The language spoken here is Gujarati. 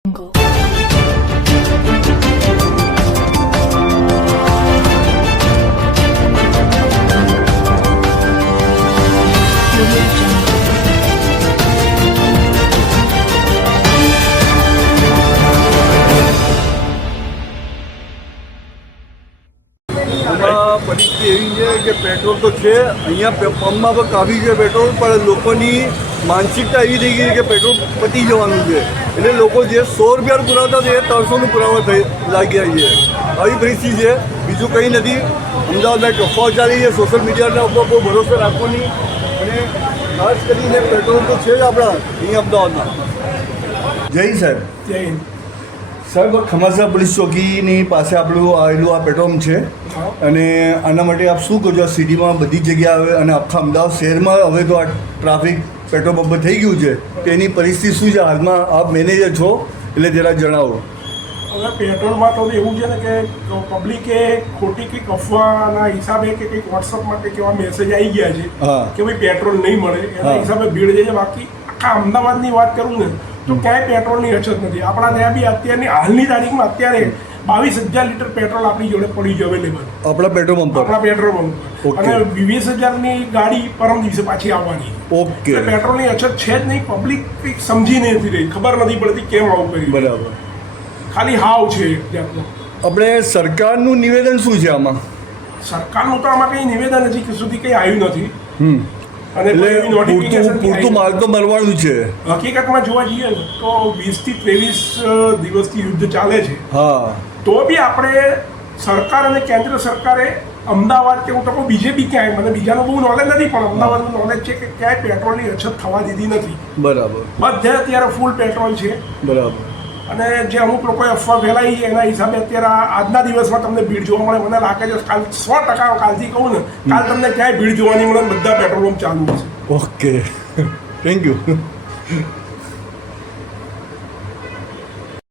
પરિસ્થિતિ એવી છે કે પેટ્રોલ તો છે અહીંયા પંપમાં પણ કાફી છે પેટ્રોલ, પણ લોકોની માનસિકતા એવી થઈ ગઈ કે પેટ્રોલ પતી જવાનું છે, એટલે લોકો જે 100 રૂપિયાનું પુરાવતા તે 300નું પુરાવા થઈ લાગ્યા છે. આવી પરિસ્થિતિ છે, બીજું કંઈ નથી. અમદાવાદમાં એક અફવા ચાલી છે, સોશિયલ મીડિયાના ઉપર બહુ ભરોસો રાખવો નહીં, અને ખાસ કરીને પેટ્રોલ તો છે જ આપણા અહીંયા અમદાવાદમાં. જય હિન્દ સાહેબ. જય હિન્દ સાહેબ, ખમાસા પોલીસ ચોકીની પાસે આપણું આવેલું આ પેટ્રોલ પંપ છે, અને આના માટે આપ શું કહો છો? આ સિટીમાં બધી જગ્યા આવે અને આખા અમદાવાદ શહેરમાં હવે તો આ ટ્રાફિક પેટ્રોલ પંપ થઈ ગયું છે, તેની પરિસ્થિતિ શું છે હાલમાં? આપ મેનેજર છો એટલે જરા જણાવો. હવે પેટ્રોલમાં તો એવું છે ને કે પબ્લિકે ખોટી કંઈક અફવાના હિસાબે કે કંઈક વોટ્સઅપમાં કંઈક એવા મેસેજ આવી ગયા છે કે ભાઈ પેટ્રોલ નહીં મળે, એના હિસાબે ભીડ જાય છે. બાકી આખા અમદાવાદની વાત કરું ને તો ક્યાંય પેટ્રોલની અછત નથી. આપણા ત્યાં બી અત્યારની હાલની તારીખમાં અત્યારે 22,000 લીટર પેટ્રોલ આપણી જોડે પડી છે અવેલેબલ આપણા પેટ્રોલ પંપ પર. આપણા પેટ્રોલ પંપ અને 20,000ની ગાડી પરમ દિવસે પાછી આવવાની. ઓકે, પેટ્રોલની અછત છે જ નહીં. પબ્લિક કંઈક સમજી નથી રહી, ખબર નથી પડતી કેમ આવું કર્યું. બરાબર, ખાલી હાવ છે એક જાતનું. આપણે સરકારનું નિવેદન શું છે આમાં? સરકારનું તો આમાં કંઈ નિવેદન હજી સુધી કંઈ આવ્યું નથી. અને પૂરતું માલ તો મળવાનું છે. હકીકતમાં જોવા જઈએ ને તો 20 થી 23 દિવસથી યુદ્ધ ચાલે છે. હા, તો બી આપણે સરકાર અને કેન્દ્ર સરકારે અમદાવાદ કે હું તો બીજે બી ક્યાંય, મને બીજાનું બહુ નોલેજ નથી, પણ અમદાવાદનું નોલેજ છે કે ક્યાંય પેટ્રોલની અછત થવા દીધી નથી. બરાબર, બધે અત્યારે ફૂલ પેટ્રોલ છે. બરાબર. અને જે અમુક લોકોએ અફવા ફેલાઈ છે એના હિસાબે અત્યારે આજના દિવસમાં તમને ભીડ જોવા મળે. મને લાગે છે કાલ 100% કાલથી કહું ને, કાલ તમને ક્યાંય ભીડ જોવાની મળે, બધા પેટ્રોલ પંપ ચાલુ હશે. Okay, thank you.